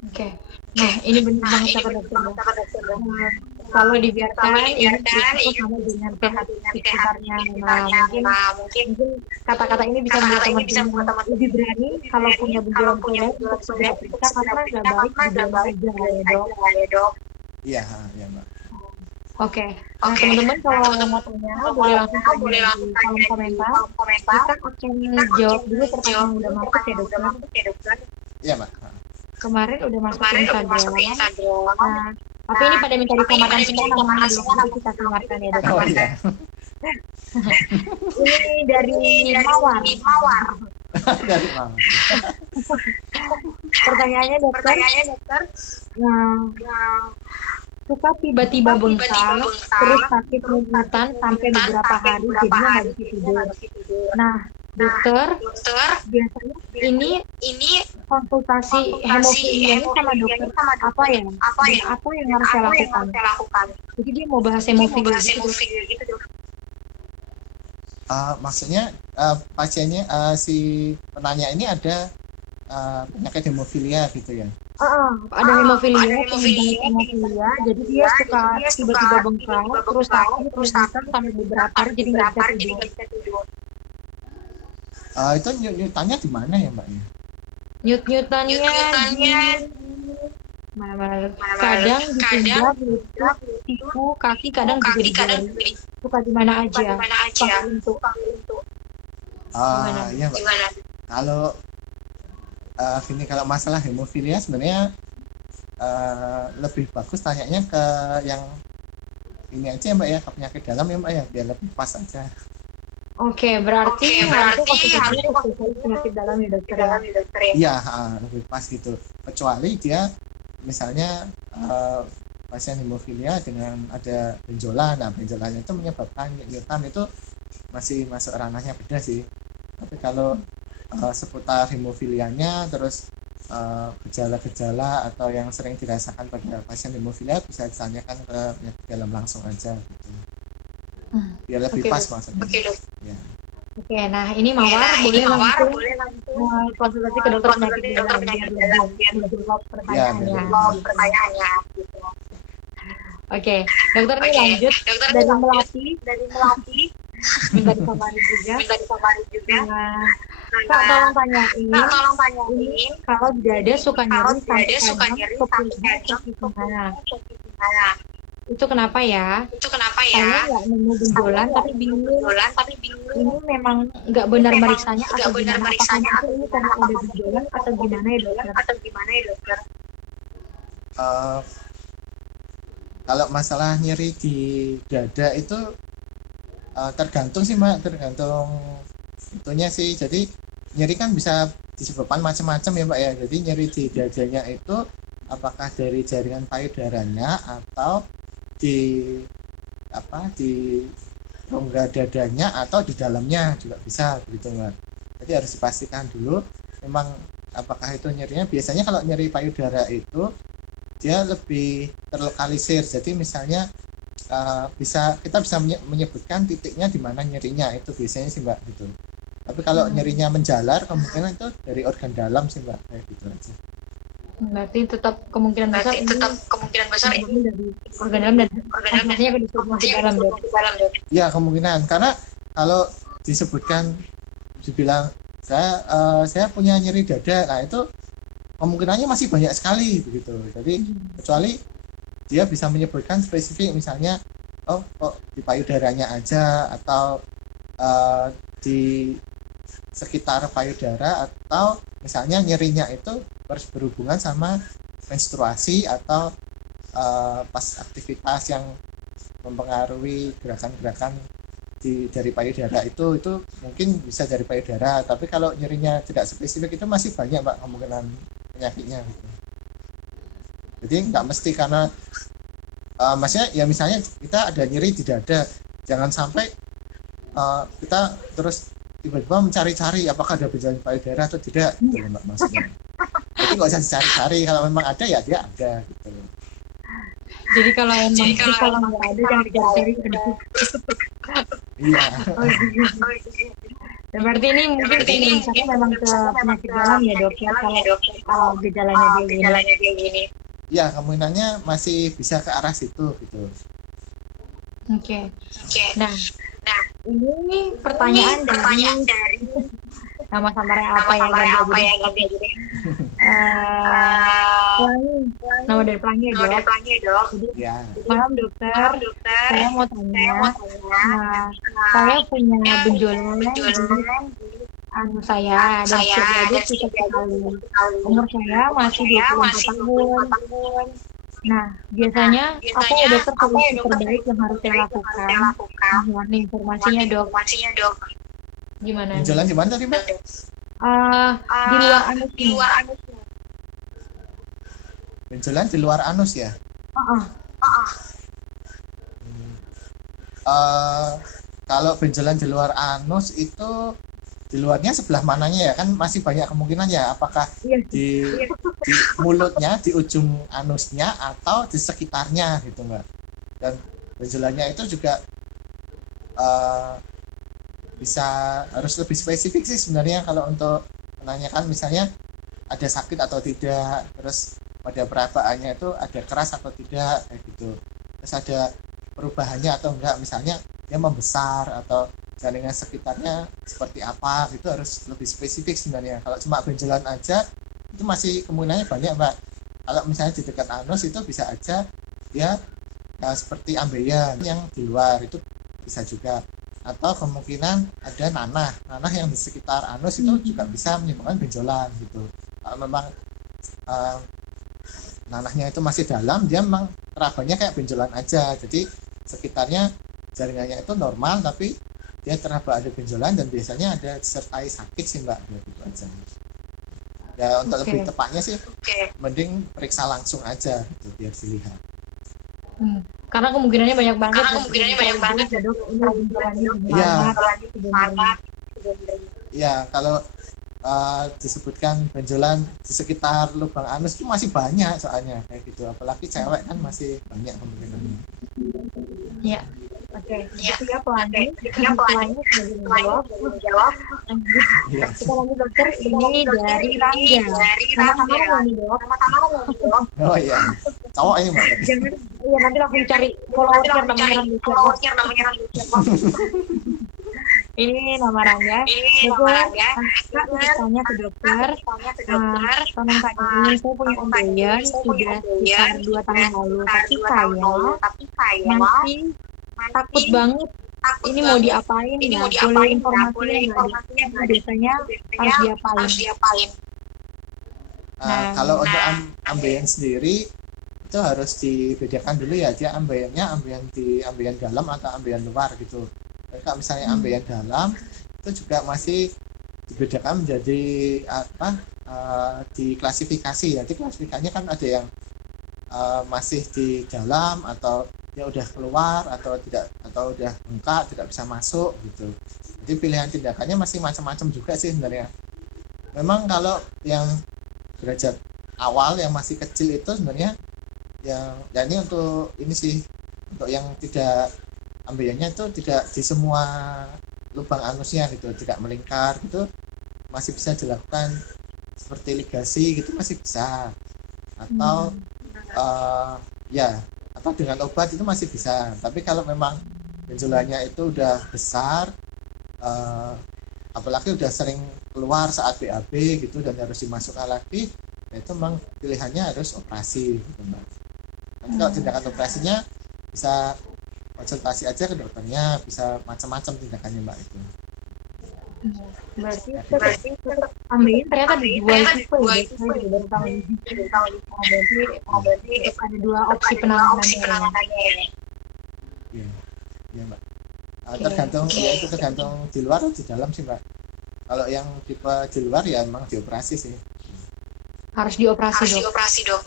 Oke. Nah, ini benar banget kata dokter. Kalau dibiarkan ini itu sama dengan sehat sekitarnya. Nah, mungkin kata-kata ini bisa membuat teman-teman lebih berani kalau punya benjolan payudara untuk segera periksa karena nggak baik dibiarkan aja ya dok. Iya Mbak. Oke. Nah teman-teman kalau mau tanya boleh langsung tanya di kolom komentar. Kita akan jawab dulu pertanyaan yang udah masuk ya dokter. Iya Mbak. Kemarin udah masuk ke Instagram. Nah, tapi ini pada minta disamarkan semua nama-nama dulu, jadi kita samarkan ya dokter. Oh iya. Ini dari Mawar. Dari Mawar. Pertanyaannya dokter. Suka tiba-tiba bengkak, terus sakit mutan sampai beberapa hari, jadinya nggak bisa tidur. Nah, dokter, biasanya ini konsultasi hemofilia ini sama dokter apa ya? Apa yang harus saya lakukan? Jadi dia mau bahas hemofilia gitu. Maksudnya pasiennya si penanya ini ada penyakit hemofilia gitu ya? Ada hemofilia, jadi dia suka tiba-tiba bengkak, terus sakit, terus mutan sampai beberapa hari, jadi nggak bisa tidur. Itu nyutannya di mana ya Mbak? Nyut-nyutannya mana kadang di pundak, lutut, siku, kaki, kadang juga di jari. Suka di mana aja. Iya Mbak. Kalau gini, kalau masalah hemofilia sebenarnya lebih bagus tanyanya ke yang ini aja ya Mbak ya, ke penyakit dalam ya Mbak ya, biar lebih pas aja. Oke, berarti harus penyakit dalam ya dokter. Iya, lebih pas gitu. Kecuali dia misalnya pasien hemofilia dengan ada benjolan, nah benjolannya itu menyebabkan nyutan, itu masih masuk ranahnya bedah sih. Tapi kalau seputar hemofilianya, terus gejala-gejala atau yang sering dirasakan pada pasien hemofilia bisa ditanyakan ke penyakit dalam langsung aja gitu. Biar lebih pas maksudnya. Ya. Oke, nah ini Mawar boleh langsung konsultasi ke dokter penyakit dalam biar menjawab pertanyaannya. Oke, dokter ini lanjut dari Melati. Minta disamari juga. Kak tolong tanyain kalau dada suka nyeri sampai kadang gimana? Itu kenapa ya? Saya nggak nemu benjolan tapi bingung. Ini memang nggak benar meriksanya atau gimana? Apakah ini karena ada benjolan atau gimana ya dokter? Kalau masalah nyeri di dada itu tergantung sih Mbak, tergantung itunya sih. Jadi nyeri kan bisa disebabkan macam-macam ya Mbak ya. Jadi nyeri di dadanya itu apakah dari jaringan payudaranya atau di rongga dadanya atau di dalamnya juga bisa begitu Mbak. Jadi harus dipastikan dulu memang apakah itu nyerinya. Biasanya kalau nyeri payudara itu dia lebih terlokalisir. Jadi misalnya kita bisa menyebutkan titiknya di mana nyerinya, itu biasanya sih Mbak gitu. Tapi kalau nyerinya menjalar kemungkinan itu dari organ dalam sih Mbak, kayak gitu aja. Berarti tetap kemungkinan besar ini ini dari organ dalam dan organ dalam maksudnya disebut dalam dok. dalam dok. Ya kemungkinan karena kalau disebutkan dibilang saya punya nyeri dada, nah itu kemungkinannya masih banyak sekali begitu. Jadi kecuali dia bisa menyebutkan spesifik misalnya oh kok di payudaranya aja atau di sekitar payudara atau misalnya nyerinya itu berhubungan sama menstruasi atau pas aktivitas yang mempengaruhi gerakan-gerakan dari payudara itu mungkin bisa dari payudara, tapi kalau nyerinya tidak spesifik itu masih banyak Mbak kemungkinan penyakitnya gitu. Jadi nggak mesti karena maksudnya ya misalnya kita ada nyeri di dada, jangan sampai kita terus tiba-tiba mencari-cari apakah ada gejala payudara atau tidak gitu Mbak maksudnya. Jadi nggak usah dicari-cari, kalau memang ada ya dia ada gitu. Jadi kalau emang nggak ada jangan dicari. Iya. Berarti ini mungkin misalnya memang ke penyakit dalam ya dok ya kalau gejalanya kayak gini. Ya kemungkinannya masih bisa ke arah situ gitu. Oke. Nah, ini pertanyaan dari nama samarnya apa yang ganti jadi? Nama dari Pelangi ya dok. Jadi, Ya. malam dokter, saya mau tanya. Saya punya benjolan di anus saya dan sudah setiap kali. Umur saya masih 24 tahun. Nah, biasanya apa ya dokter solusi terbaik yang harus saya lakukan? Mohon informasinya dok. Gimana? Benjolan di mana tadi Mbak? Di luar anus. Benjolan di luar anus ya? Kalau benjolan di luar anus itu di luarnya sebelah mananya ya, kan masih banyak kemungkinan ya, apakah di mulutnya, di ujung anusnya atau di sekitarnya gitu Mbak. Dan benjolannya itu juga bisa harus lebih spesifik sih sebenarnya kalau untuk menanyakan misalnya ada sakit atau tidak, terus pada perabaannya itu ada keras atau tidak kayak gitu, terus ada perubahannya atau enggak, misalnya dia membesar atau jaringan sekitarnya seperti apa, itu harus lebih spesifik sebenarnya. Kalau cuma benjolan aja itu masih kemungkinannya banyak Mbak. Kalau misalnya di dekat anus itu bisa aja dia seperti ambeien yang di luar itu bisa juga, atau kemungkinan ada nanah yang di sekitar anus itu juga bisa menyebabkan benjolan gitu. Kalau memang nanahnya itu masih dalam, dia memang terabanya kayak benjolan aja, jadi sekitarnya jaringannya itu normal tapi dia teraba ada benjolan dan biasanya ada disertai sakit sih Mbak, gitu aja. Ya untuk lebih tepatnya sih mending periksa langsung aja gitu biar dilihat. Karena kemungkinannya banyak banget. Iya, kalau disebutkan benjolan di sekitar lubang anus itu masih banyak soalnya kayak gitu, apalagi cewek kan masih banyak kemungkinannya. Iya. Oke. Itu ya Pelangi menjawab. Kita lanjut dokter, ini dari Rangga. Sama-sama nih dok. Oh iya, cowok ini Mbak. Jangan, iya nanti langsung cari followersnya namanya Rangga. Ini nama Rangga. Kak, tanya ke dokter. Tolong Kak, ini saya punya ambeien sudah sekitar 2 tahun lalu, tapi saya masih takut banget. Ini mau diapain ya? Boleh informasinya nggak? Biasanya harus diapain? Kalau untuk ambeien sendiri itu harus dibedakan dulu ya, dia ambeiennya ambeien dalam atau ambeien luar gitu. Kalau misalnya ambeien dalam itu juga masih dibedakan menjadi diklasifikasi. Nanti klasifikasinya kan ada yang masih di dalam atau dia udah keluar atau tidak, atau udah bengkak tidak bisa masuk gitu. Jadi pilihan tindakannya masih macam-macam juga sih sebenarnya. Memang kalau yang derajat awal yang masih kecil itu sebenarnya yang ini untuk ini sih, untuk yang tidak ambeiennya itu tidak di semua lubang anusnya gitu, tidak melingkar gitu, masih bisa dilakukan seperti ligasi gitu, masih bisa. atau ya atau dengan obat itu masih bisa. Tapi kalau memang benjolannya itu udah besar, apalagi udah sering keluar saat BAB gitu dan harus dimasukkan lagi, ya itu memang pilihannya harus operasi gitu Mbak. Nanti kalau tindakan operasinya bisa konsultasi aja ke dokternya, bisa macam-macam tindakannya Mbak itu. Berarti tetap ambilin ternyata ada dua tipe ya, baru tahu ini. Berarti tetap ada dua opsi penanganannya. Iya, iya Mbak. Tergantung ya itu tergantung di luar atau di dalam sih Mbak. Kalau yang tipe di luar ya memang dioperasi sih. Harus dioperasi dok.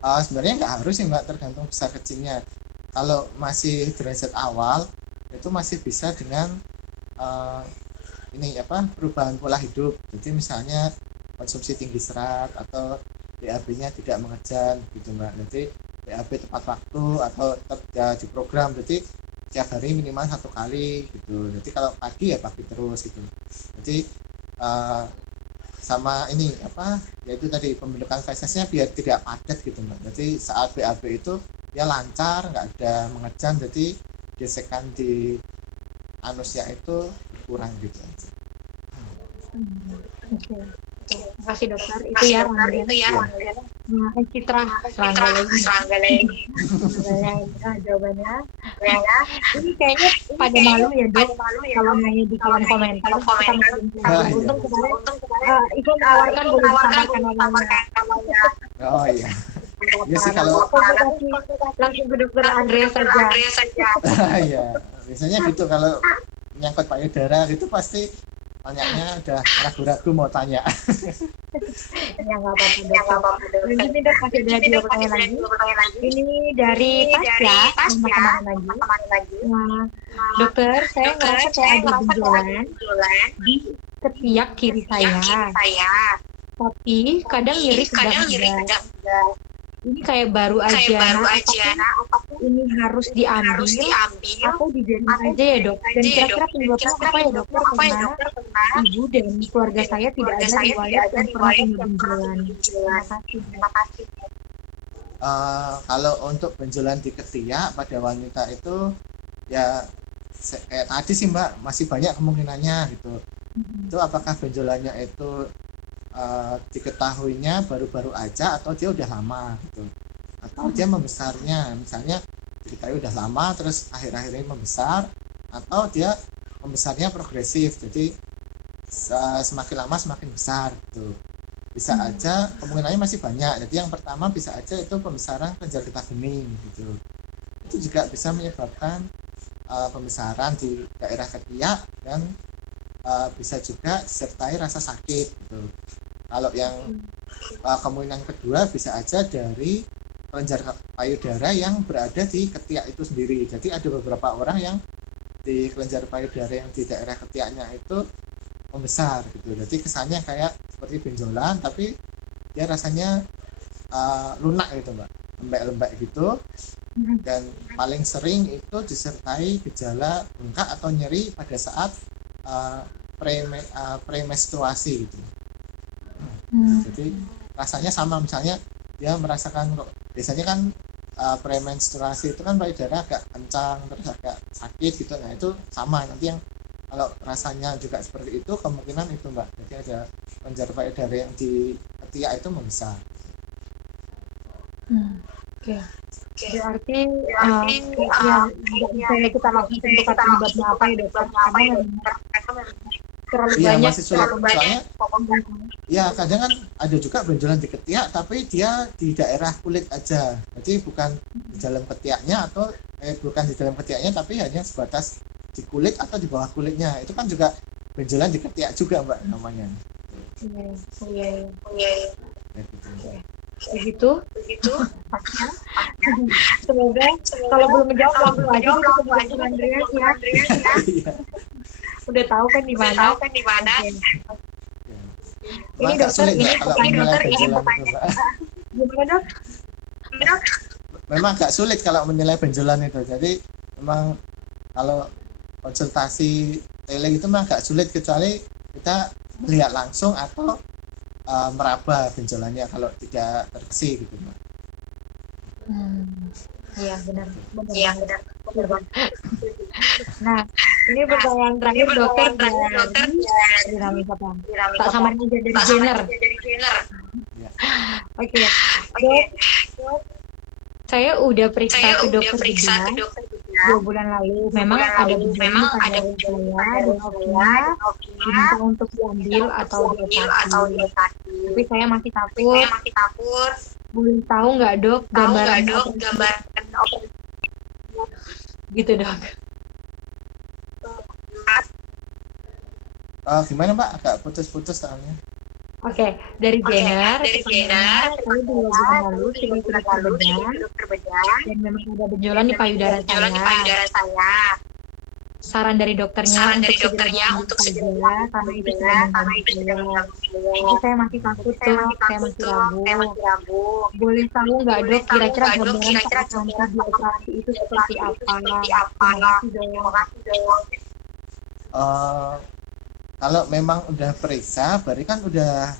Sebenarnya nggak harus sih Mbak, tergantung besar kecilnya. Kalau masih derajat awal itu masih bisa dengan perubahan pola hidup. Jadi misalnya konsumsi tinggi serat atau BAB-nya tidak mengejar gitu Mbak. Nanti BAB tepat waktu atau tetap di program, jadi tiap hari minimal 1 kali gitu. Jadi kalau pagi ya pagi terus gitu. Jadi sama ini yaitu tadi pembentukan fesesnya biar tidak padat gitu Mbak. Jadi saat BAB itu ya lancar, nggak ada mengejam, jadi gesekan di anusnya itu berkurang gitu aja. Oke. Terima kasih dokter. Itu ya Rangga. Nah, Citra Rangga lagi. Jawabannya. Ini kayaknya pada malu ya dok. Kalau nanya di kolom komentar, kita untung kemarin itu menawarkan boleh ditawarkan namanya. Oh iya. Ya sih kalau langsung ke dokter Andrea saja. Iya. Biasanya gitu kalau menyangkut payudara gitu pasti tanyanya udah ragu-ragu mau tanya. Ya nggak apa-apa dok. Lanjutin dok, masih ada 2 pertanyaan lagi. Ini dari Tasya, teman-teman lagi. Nah, dokter, saya ngerasa kayak ada benjolan di ketiak kiri saya. Tapi kadang nyeri sedang. Ini kayak baru aja. Apakah ini harus diambil atau dibiarin aja ya dok? Dan kira-kira penyebabnya apa ya dokter? Karena ibu dan keluarga saya tidak ada riwayat yang pernah punya benjolan. Terima kasih. Kalau untuk benjolan di ketiak pada wanita itu ya kayak tadi sih Mbak, masih banyak kemungkinannya gitu. Itu apakah benjolannya itu diketahuinya baru-baru aja atau dia udah lama gitu, atau dia membesarnya, misalnya diketahui udah lama terus akhir-akhir ini membesar, atau dia membesarnya progresif, jadi semakin lama semakin besar gitu. Bisa aja kemungkinannya masih banyak. Jadi yang pertama bisa aja itu pembesaran kelenjar getah bening gitu, itu juga bisa menyebabkan pembesaran di daerah ketiak dan bisa juga disertai rasa sakit gitu. Kalau yang kemungkinan kedua bisa aja dari kelenjar payudara yang berada di ketiak itu sendiri. Jadi ada beberapa orang yang di kelenjar payudara yang di daerah ketiaknya itu membesar gitu. Jadi kesannya kayak seperti benjolan, tapi dia rasanya lunak gitu Mbak, lembek-lembek gitu. Dan paling sering itu disertai gejala bengkak atau nyeri pada saat premenstruasi gitu. Jadi rasanya sama, misalnya dia merasakan kok biasanya kan premenstruasi itu kan payudara agak kencang terus agak sakit gitu. Nah itu sama, nanti yang kalau rasanya juga seperti itu kemungkinan itu Mbak, jadi ada kelenjar payudara yang di ketiak itu membesar. Oke. Berarti ya kita langsung tentukan penyebabnya apa ya dokter, karena terlalu banyak soalnya ya kadang kan ada juga benjolan di ketiak tapi dia di daerah kulit aja, jadi bukan di dalam ketiaknya atau bukan di dalam ketiaknya tapi hanya sebatas di kulit atau di bawah kulitnya, itu kan juga benjolan di ketiak juga Mbak namanya. Begitu. Semoga kalau belum menjawab langsung aja ke Andreas ya. Udah tahu kan di mana? Ini dokter, ini pertanyaan. Gimana dok? Memang agak sulit kalau menilai benjolan itu. Jadi memang kalau konsultasi tele itu memang agak sulit, kecuali kita melihat langsung atau meraba benjolannya kalau tidak terkesi gitu Mbak. Iya benar. Iya, benar. Benar banget. Nah, ini pertanyaan Ini terakhir dokter pertanyaan terakhir dokter dari Rami Sapang. Dinamika Tak samarin aja dari tak sama Jenner. dari Jenner. Oke, Oke, dok, saya udah periksa saya ke udah dokter periksa ke bedah dokter 2 bulan lalu. Memang bulan ada lalu. benjolan Memang pada ada rahim benjolan saya pada dan rahim saya okinya dan okinya diminta untuk diambil atau diambil dioperasi. atau dioperasi. Tapi saya masih Saya takut. masih takut. Boleh tahu nggak dok Tahu nggak gambaran dok operasi gambaran operasi gitu dok? Gimana Mbak? Agak putus-putus soalnya. Oke, dari Oke, Jenner, dari Jenner, saya 2 bulan lalu sudah ikut lalu bedah dokter bedah dan memang ada benjolan di payudara benjolan di saya. payudara saya. Saran dari dokternya Saran dari untuk segera dokternya diambil untuk saja segera karena itu sudah karena mengganggu itu sudah saya. mengganggu saya. Tapi saya masih takut Saya tuh, masih saya takut masih tuh, ragu. saya masih ragu. Boleh tahu nggak Boleh dok tahu kira-kira nggak dok gambaran kira-kira saat nanti gambaran dioperasi itu seperti itu apa? seperti apa? Terima kasih Terima dok. kasih dok. Eh, Kalau memang udah periksa, berarti kan udah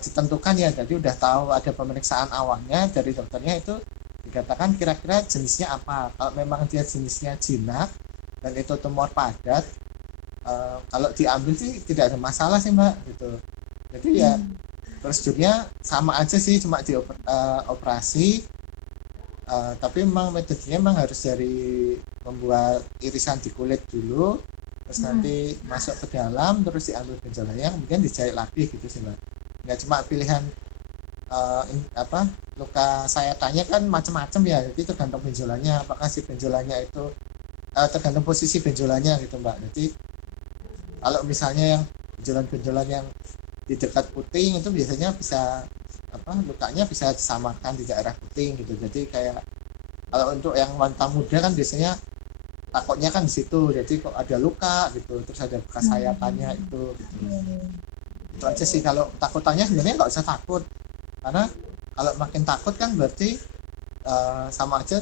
ditentukan ya, jadi udah tahu ada pemeriksaan awalnya dari dokternya itu dikatakan kira-kira jenisnya apa. Kalau memang dia jenisnya jinak dan itu tumor padat, kalau diambil sih tidak ada masalah sih Mbak gitu. Jadi ya prosedurnya sama aja sih, cuma dioperasi. Tapi memang metodenya memang harus dari membuat irisan di kulit dulu, terus nanti masuk ke dalam, terus diambil benjolannya, kemudian dijahit lagi gitu sih Mbak. Nggak cuma pilihan luka sayatannya kan macam-macam ya, jadi tergantung benjolannya, apakah si benjolannya itu tergantung posisi benjolannya gitu Mbak. Jadi kalau misalnya yang benjolan-benjolan yang di dekat puting itu biasanya bisa lukanya bisa disamakan di daerah puting gitu. Jadi kayak kalau untuk yang wanita muda kan biasanya takutnya kan di situ, jadi kok ada luka gitu, terus ada bekas sayatannya itu gitu. Itu aja sih, kalau takutannya sebenarnya nggak usah takut, karena kalau makin takut kan berarti sama aja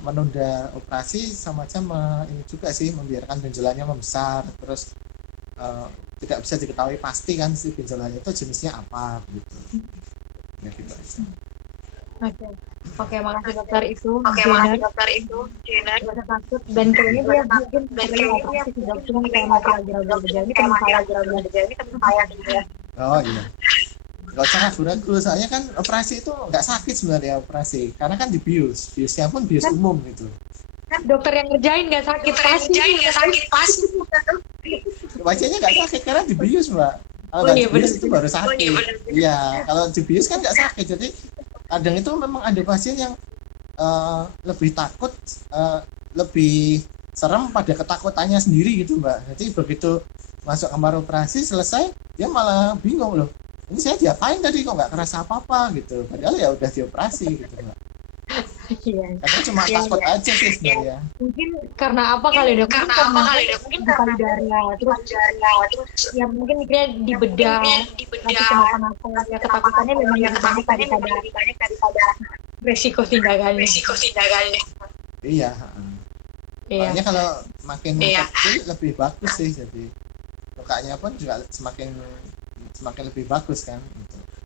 menunda operasi, sama aja ini juga sih membiarkan benjolannya membesar, terus tidak bisa diketahui pasti kan si benjolannya itu jenisnya apa gitu. Ya gitu aja. Oke, makasih dokter itu. Oke, makasih dokter itu Jenner. Gak usah takut dan kayaknya dia mungkin sebenarnya operasi sih dok, cuma kayak masih ragu-ragu aja. Ini teman saya ragu-ragu aja. Ini teman saya gitu ya. Oh iya, nggak usah ragu-ragu, soalnya kan operasi itu nggak sakit sebenarnya operasi, karena kan biusnya pun bius umum gitu. Dokter yang ngerjain nggak sakit Dokter yang pasti. ngerjain nggak sakit pasti. Wajahnya nggak sakit karena dibius Mbak. Kalau Oh nggak iya, dibius bener. itu baru sakit. iya, bener. Iya, kalau dibius kan nggak sakit. Jadi kadang itu memang ada pasien yang lebih takut, lebih serem pada ketakutannya sendiri gitu Mbak. Jadi begitu masuk kamar operasi selesai, dia malah bingung loh. Ini saya diapain tadi kok nggak kerasa apa-apa gitu. Padahal ya udah dioperasi gitu Mbak. Iya. Karena cuma Iya, takut aja sih sebenarnya. Mungkin karena apa kali dok? Karena apa kali dok? Mungkin di payudara, terus ya mungkin mikirnya dibedah, nanti dibedah. kenapa-napa. Ya ketakutannya memang yang banyak daripada resiko tindakannya. Resiko tindakannya. Iya. Iya. Soalnya kalau makin Iya. kecil lebih bagus sih, jadi lukanya pun juga semakin lebih bagus kan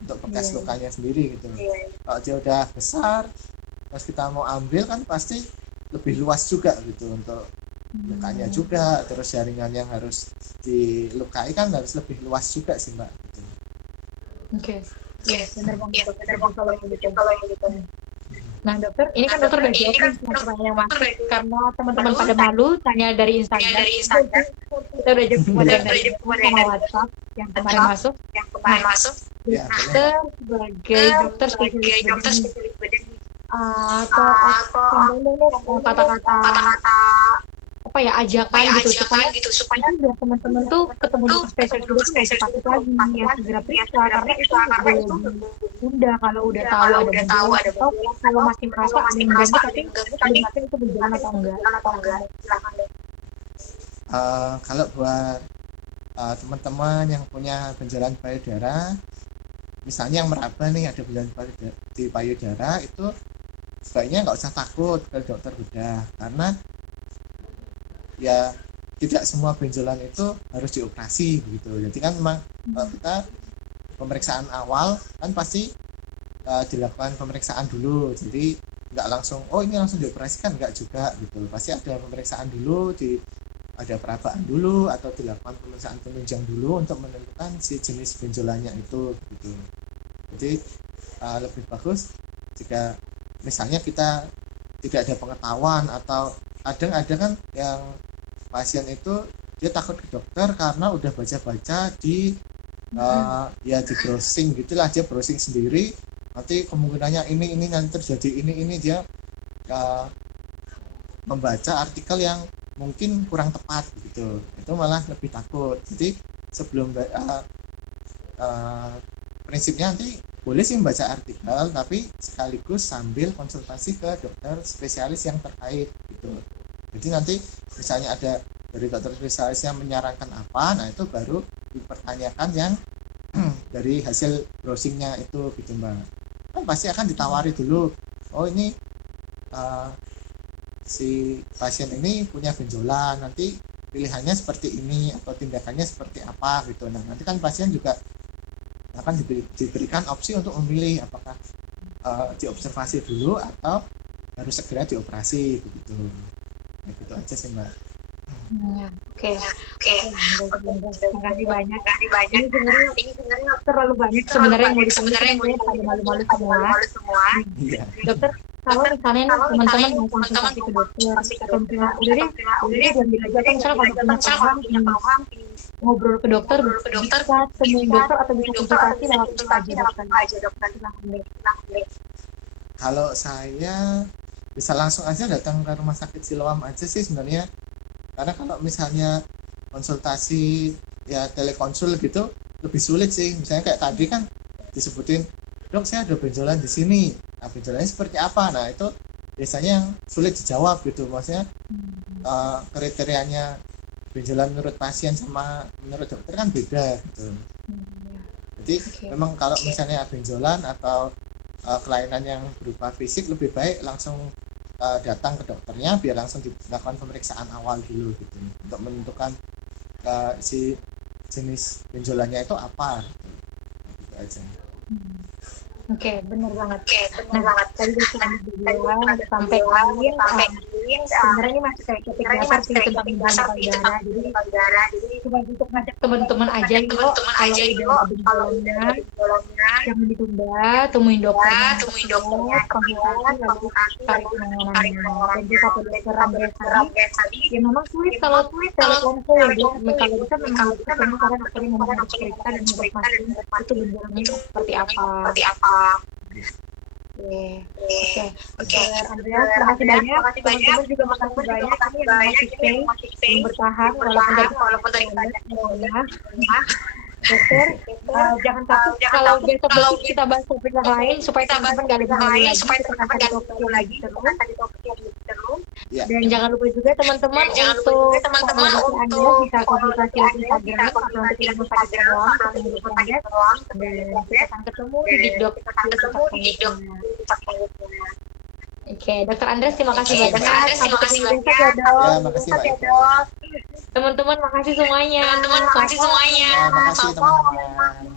untuk bekas Iya. lukanya sendiri gitu. Kalau dia udah besar, pas kita mau ambil kan pasti lebih luas juga gitu untuk lukanya juga, terus jaringan yang harus dilukai kan harus lebih luas juga sih Mbak. Gitu. Oke. Iya, benar banget. Iya, benar banget kalau yang gitu. Nah dokter, ini kan dokter udah jawab nih sama pertanyaan yang masuk karena teman-teman pada malu tanya dari Instagram. Dari Instagram. Kita udah jawab kepada yang dari Kepada sama WhatsApp yang kemarin masuk. yang kemarin masuk. Ya, Dokter sebagai dokter spesialis dokter bedah spesialis bedah atau kata-kata apa ya ajakan gitu supaya supaya biar teman-teman tuh ketemu dokter spesialis bedah tuh nggak usah takut lagi ya segera periksa karena itu boleh ditunda kalau udah tahu ada benjolan atau kalau masih merasa ada yang mengganggu tapi belum yakin itu benjolan atau enggak. silakan deh. Kalau buat teman-teman yang punya benjolan payudara, misalnya yang meraba nih ada benjolan di payudara, itu sebaiknya nggak usah takut ke dokter bedah, karena ya tidak semua benjolan itu harus dioperasi begitu. Jadi kan memang kita pemeriksaan awal kan pasti dilakukan pemeriksaan dulu, jadi nggak langsung oh ini langsung dioperasikan, nggak juga gitu, pasti ada pemeriksaan dulu, ada perabaan dulu atau dilakukan pemeriksaan penunjang dulu untuk menentukan si jenis benjolannya itu gitu. Jadi lebih bagus jika misalnya kita tidak ada pengetahuan, atau kadang ada kan yang pasien itu dia takut ke dokter karena udah baca-baca di ya di browsing gitulah, dia browsing sendiri, nanti kemungkinannya ini nanti terjadi ini dia membaca artikel yang mungkin kurang tepat gitu, itu malah lebih takut. Jadi sebelum prinsipnya nanti boleh sih membaca artikel, tapi sekaligus sambil konsultasi ke dokter spesialis yang terkait gitu. Jadi nanti misalnya ada dari dokter spesialis yang menyarankan apa, nah itu baru dipertanyakan yang dari hasil browsingnya itu gitu Mbak. Kan pasti akan ditawari dulu, oh ini si pasien ini punya benjolan, nanti pilihannya seperti ini atau tindakannya seperti apa gitu. Nah nanti kan pasien juga akan diberikan opsi untuk memilih apakah diobservasi dulu atau harus segera dioperasi begitu. Nah, gitu aja sih Mbak. Oke. Terima kasih banyak. Ini Sebenarnya terlalu banyak sebenarnya yang mau ditanya, malu-malu semua. Iya. Dokter, kalau misalnya nih teman-teman mau konsultasi ke dokter, atau misalnya udah deh jangan aja kan, misalnya kalau punya paham ngobrol ke dokter, bisa temuin dokter atau bisa konsultasi lewat aja dokter. Kalau saya bisa langsung aja datang ke rumah sakit Siloam aja sih sebenarnya, karena kalau misalnya konsultasi ya telekonsul gitu lebih sulit sih. Misalnya kayak tadi kan disebutin, dok saya ada benjolan di sini, nah benjolannya seperti apa, nah itu biasanya yang sulit dijawab gitu. Maksudnya kriterianya benjolan menurut pasien sama menurut dokter kan beda gitu. Jadi memang kalau misalnya benjolan atau kelainan yang berupa fisik, lebih baik langsung datang ke dokternya biar langsung dilakukan pemeriksaan awal dulu gitu, untuk menentukan si jenis benjolannya itu apa gitu aja. Oke, benar banget. Tadi dokter bilang sampai sebenarnya ini masih kayak topik dasar sih tentang payudara. Jadi cuma untuk ngajak teman-teman aja yuk, kalau udah ada benjolannya jangan ditunda, temuin dokternya, konsultasi lalu cari penanganannya. Dan juga kata dokter Andreas tadi, ya memang sulit kalau telekonsul ya, kalau bisa memang ketemu karena dokternya memang harus cerita dan informasi itu benjolannya seperti apa. Oke. Dokter Andreas, terima kasih banyak. Teman-teman juga makasih banyak. Ini yang masih stay, yang bertahan walaupun dari banyak semuanya. Dokter, jangan takut kalau besok kita bahas topik yang lain supaya teman-teman gak lebih lagi terus. Dan jangan lupa juga teman-teman untuk Anda bisa konsultasi lagi Instagram atau nanti ilmu sakit ruang atau Dokter Andreas, dan kita akan ketemu di Dikdok selanjutnya. Oke, Dokter Andreas terima kasih banyak. Ya, makasih Mbak. Teman-teman makasih semuanya. Ya, makasih teman-teman.